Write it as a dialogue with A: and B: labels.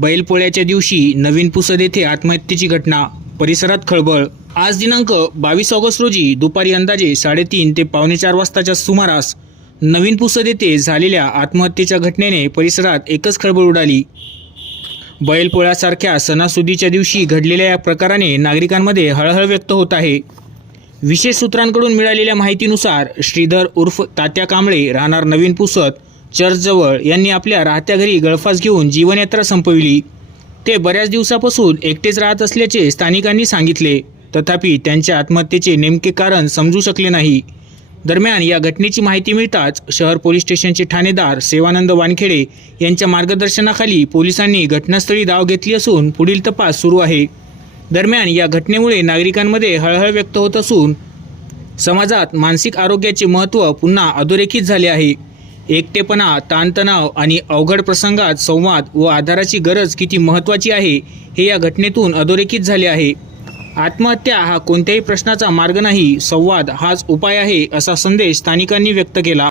A: बैलपोळ्याच्या दिवशी नवीन पुसद येथे आत्महत्येची घटना परिसरात खळबळ. आज दिनांक बावीस ऑगस्ट रोजी दुपारी अंदाजे साडेतीन ते पावणे चार वाजताच्या सुमारास नवीन पुसद येथे झालेल्या आत्महत्येच्या घटनेने परिसरात एकच खळबळ उडाली. बैलपोळ्यासारख्या सणासुदीच्या दिवशी घडलेल्या या प्रकाराने नागरिकांमध्ये हळहळ व्यक्त होत आहे. विशेष सूत्रांकडून मिळालेल्या माहितीनुसार श्रीधर उर्फ तात्या कांबळे राहणार नवीन पुसत चर्चजवळ यांनी आपल्या राहत्या घरी गळफास घेऊन जीवनयात्रा संपविली. ते बऱ्याच दिवसापासून एकटेच राहत असल्याचे स्थानिकांनी सांगितले. तथापि त्यांच्या आत्महत्येचे नेमके कारण समजू शकले नाही. दरम्यान या घटनेची माहिती मिळताच शहर पोलीस स्टेशनचे ठाणेदार सेवानंद वानखेडे यांच्या मार्गदर्शनाखाली पोलिसांनी घटनास्थळी धाव घेतली असून पुढील तपास सुरू आहे. दरम्यान या घटनेमुळे नागरिकांमध्ये हळहळ व्यक्त होत असून समाजात मानसिक आरोग्याचे महत्त्व पुन्हा अधोरेखित झाले आहे. एकटेपणा ताणतणाव आणि अवघड प्रसंगात संवाद व आधाराची गरज किती महत्त्वाची आहे हे या घटनेतून अधोरेखित झाले आहे. आत्महत्या हा कोणत्याही प्रश्नाचा मार्ग नाही संवाद हाच उपाय आहे असा संदेश स्थानिकांनी व्यक्त केला.